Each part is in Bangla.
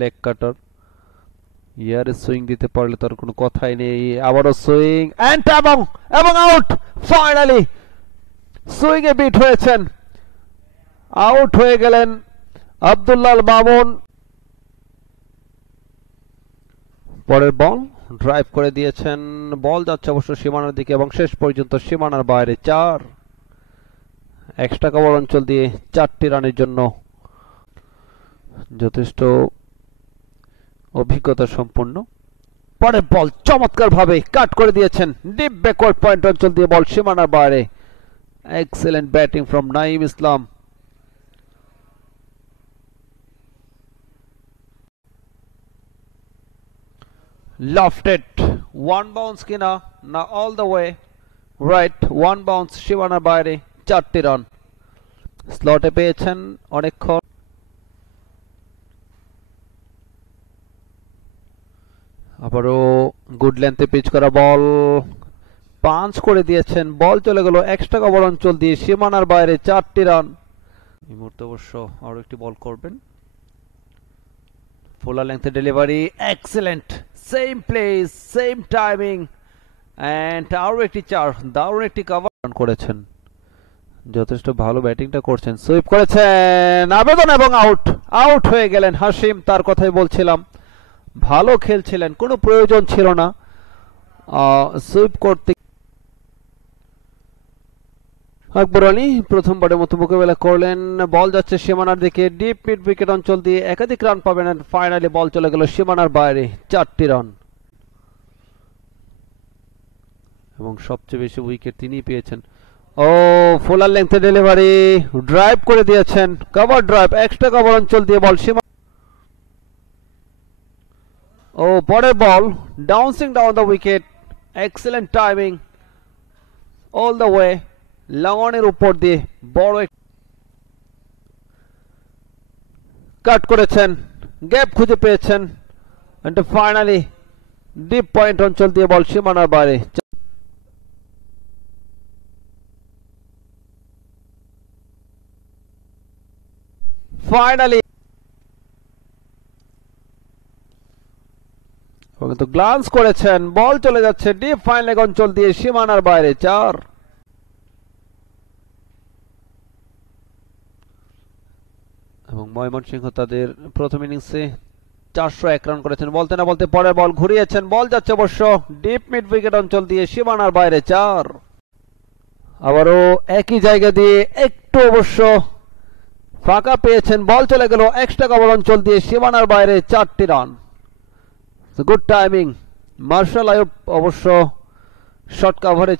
লেগ কাটার, ইয়ারে সুইং দিতে পারলে তার কোনো কথাই নেই। আবারও সুইং এন্ড এবং আউট। ফাইনালি সুইং এ বিট হয়েছেন, আউট হয়ে গেলেন আব্দুল্লাহ মামুন। পরের বল ড্রাইভ করে দিয়েছেন, বল যাচ্ছে অবশ্য সীমানার দিকে এবং শেষ পর্যন্ত সীমানার বাইরে। 4 এক্সট্রা কভার অঞ্চল দিয়ে 4টি রানের জন্য যথেষ্ট অভিজ্ঞতা সম্পন্ন। পরের বল চমৎকার ভাবে কাট করে দিয়েছেন, ডিপ ব্যাকওয়ার্ড পয়েন্ট অঞ্চল দিয়ে বল সীমানার বাইরে। Excellent batting from Naim Islam. Lofted, one bounce কিনা না all the way right, one bounce সীমানার বাইরে, 4টি রান। স্লটে পেয়েছেন অনেকক্ষণ। আবারও গুড লেন্থে পিচ করা বল পাঞ্চ করে দিয়েছেন, বল চলে গেল এক্সট্রা কভার অঞ্চল দিয়ে সীমানার বাইরে, 4টি রান। এই মুহূর্তে অবশ্য আরো একটি বল করবেন। ফুলার লেন্থে delivery, excellent, same place same timing and আরো একটি 4। দারুণ একটি কভার করেছেন, যথেষ্ট ভালো ব্যাটিংটা করছেন। সুইপ করেছেন আবেদন এবং আউট। আউট হয়ে গেলেন হাশিম, তার কথাই বলছিলাম, ভালো খেলছিলেন, কোনো প্রয়োজন ছিল না সুইপ করতে। আকবর আলী প্রথমবারের মতো মোকাবেলা করলেন, বল যাচ্ছে সীমানার দিকে, ডিপ মিড উইকেট অঞ্চল দিয়ে একাধিক রান পাবেন। ফাইনালি বল চলে গেল সীমানার বাইরে, 4টি রান এবং সবচেয়ে বেশি উইকেট তিনিই পেয়েছেন। ও ফুলার লেন্থে ডেলিভারি, ড্রাইভ করে দিয়েছেন, কভার ড্রাইভ এক্সট্রা কভার অঞ্চল দিয়ে বল সীমা। ও পরের ball dancing down the wicket, excellent timing all the way, লঙ্গনের উপর দিয়ে বড় কাট করেছেন, গ্যাপ খুঁজে পেয়েছেন, ফাইনালি ডিপ পয়েন্ট অঞ্চল দিয়ে বল সীমানার বাইরে। ফাইনালি কিন্তু গ্লান্স করেছেন, বল চলে যাচ্ছে ডিপ ফাইন লেগ অঞ্চল দিয়ে সীমানার বাইরে, 4। এবং ময়মনসিংহ তাদের প্রথম ইনিংসে 401 রান করেছেন। বলতে না বলতে পরের বল ঘুরিয়েছেন, বল যাচ্ছে অবশ্য ডিপ মিড উইকেট অঞ্চল দিয়ে সীমানার বাইরে, 4। আবারও একই জায়গা দিয়ে একটু অবশ্য ফাঁকা পেয়েছেন, বল চলে গেল এক্সট্রা কভার অঞ্চল দিয়ে সীমানার বাইরে, 4টি run. Good timing, Marshall Ayub অবশ্য শর্ট কাভারে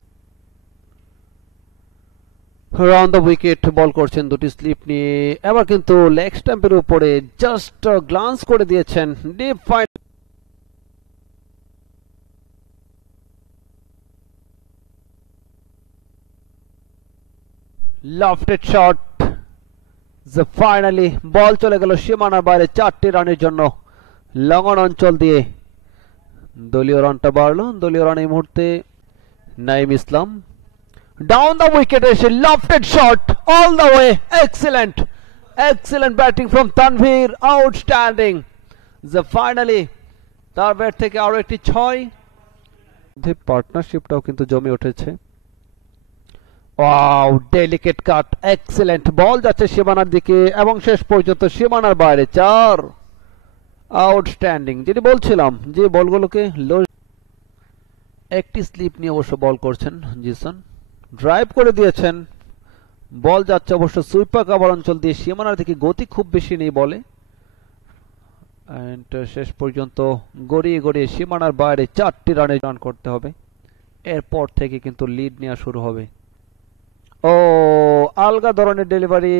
রাউন্ড দ্য উইকেট বল করছেন দুটি স্লিপ নিয়ে। এবার কিন্তু লেগ স্ট্যাম্পের উপরে জাস্ট গ্লান্স করে দিয়েছেন, deep fine. Lofted shot, finally ball চলে গেল সীমানার বাইরে, 4টি রানের জন্য লঙ্গন অঞ্চল দিয়ে। দলীয় রানটা বাড়লো, দলীয় রান এই মুহূর্তে নাঈম ইসলাম। Down the wicket এসে lofted shot all the way, excellent batting from Tanvir, outstanding. Finally তার ব্যাট থেকে আরো একটি 6। পার্টনারশিপটাও কিন্তু জমে উঠেছে। ওয়াও, ডেলিকেট কাট, এক্সেলেন্ট, বল যাচ্ছে সীমানার দিকে এবং শেষ পর্যন্ত সীমানার বাইরে, 4। আউটস্ট্যান্ডিং, যেটি বলছিলাম যে বলগুলোকে লো একটি স্লিপ নিয়ে অবশ্য বল করছেন জিসন, ড্রাইভ করে দিয়েছেন, বল যাচ্ছে অবশ্য সুইপার কভার অঞ্চল দিয়ে সীমানার দিকে, গতি খুব বেশি নেই বলে, এন্ড শেষ পর্যন্ত গড়িয়ে গড়িয়ে সীমানার বাইরে 4টি রানে রান করতে হবে। এরপর থেকে কিন্তু লিড নেওয়া শুরু হবে। ও আলগা ধরনের ডেলিভারি,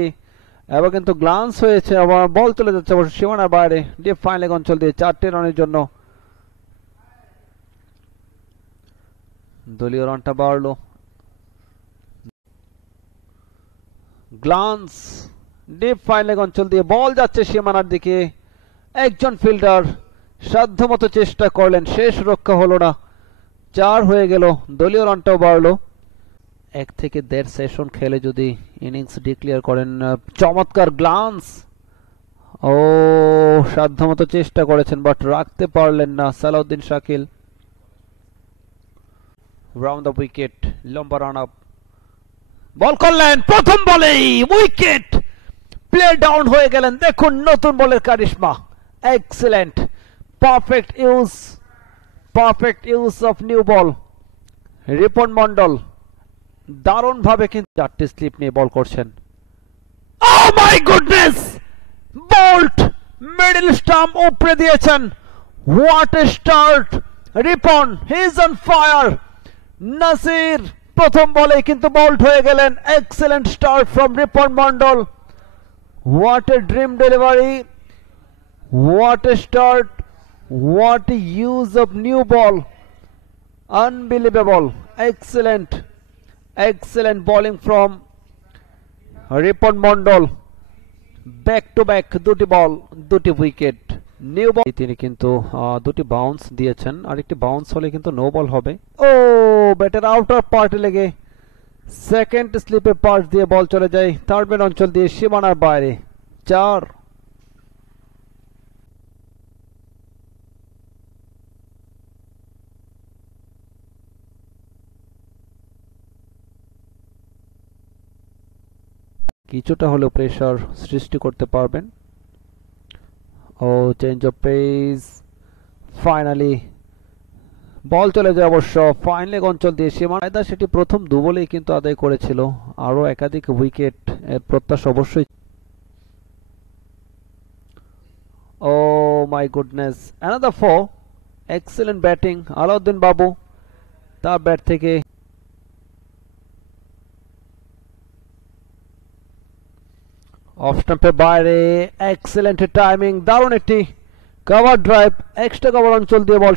এবার কিন্তু গ্লান্স হয়েছে, আবার বল চলে যাচ্ছে অবশ্য সীমানার বাইরে, ডিপ ফাইন লেগ অঞ্চল দিয়ে 4টি রানের জন্য দলীয় রানটা বাড়লো। গ্লান্স, ডিপ ফাইন লেগ অঞ্চল দিয়ে বল যাচ্ছে সীমানার দিকে, একজন ফিল্ডার সাধ্যমতো চেষ্টা করলেন, শেষ রক্ষা হলো না, 4 হয়ে গেল, দলীয় রানটাও বাড়লো। 1 থেকে 1.5 সেশন খেলে যদি ইনিংস ডিক্লেয়ার করেন, চমৎকার গ্লান্স ও সাধ্যমতো চেষ্টা করেছেন বাট রাখতে পারলেন না Salahuddin Shakil. Round the wicket, লম্বা রান আপ, বল করলেন প্রথম বলেই উইকেট, প্লে ডাউন হয়ে গেলেন। দেখুন নতুন বলের কারিশমা, excellent, perfect use of new ball. Ripon Mondal দারুণ ভাবে কিন্তু 4টি স্লিপ নিয়ে বল করছেন। Oh my goodness, bowled middle stump উপরে দিয়েছেন। What a start, Ripon he is on fire. Nasir প্রথম বলে কিন্তু বোল্ট হয়ে গেলেন। Excellent start from Ripon Mondal. What a dream delivery, what a start, what a use of new ball, unbelievable, excellent bowling from Ripon Mondal. Back to back দুটি বল, দুটি উইকেট, নিউ বল। তিনি কিন্তু দুটি বাউন্স দিয়েছেন, আর একটি বাউন্স হলে কিন্তু নো বল হবে। ও ব্যাটের আউটার পার্টে লেগে সেকেন্ড স্লিপে পাস দিয়ে বল চলে যায় থার্ড ম্যান অঞ্চল দিয়ে সীমানার বাইরে, 4। কিছুটা হলেও প্রেসার সৃষ্টি করতে পারবেন। ও change of pace, finally ball চলে যায় অবশ্য ফাইন লেগ অঞ্চল দিয়ে সীমানা। সেটি প্রথম দুবলেই কিন্তু আদায় করেছিল, আরো একাধিক উইকেট প্রত্যাশা অবশ্যই। Oh my goodness, another 4, excellent batting Alauddin Babu. তার ব্যাট থেকে অফ স্টাম্পের বাইরে, এক্সেলেন্ট টাইমিং, দারুণ একটি কভার ড্রাইভ, এক্সট্রা কভার অঞ্চল দিয়ে বল।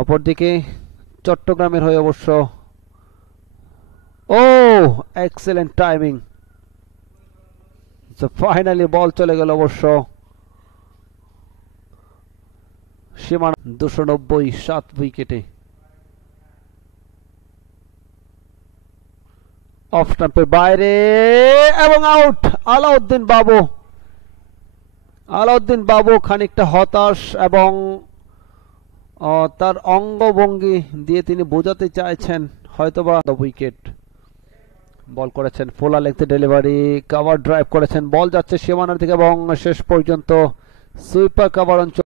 অপরদিকে চট্টগ্রামের হয়ে অবশ্য ও এক্সেলেন্ট টাইমিং, ফাইনালি বল চলে গেল অবশ্য সীমানা 290, 7 উইকেটে। অফ স্টাম্পের বাইরে এবং আউট আলাউদ্দিন বাবু খানিকটা হতাশ এবং তার অঙ্গভঙ্গি দিয়ে তিনি বোঝাতে চাইছেন হয়তোবা উইকেট। বল করেছেন ফোলা লেগতে ডেলিভারি, কভার ড্রাইভ করেছেন, বল যাচ্ছে সীমানার দিকে এবং শেষ পর্যন্ত সুইপার কভার অঞ্চল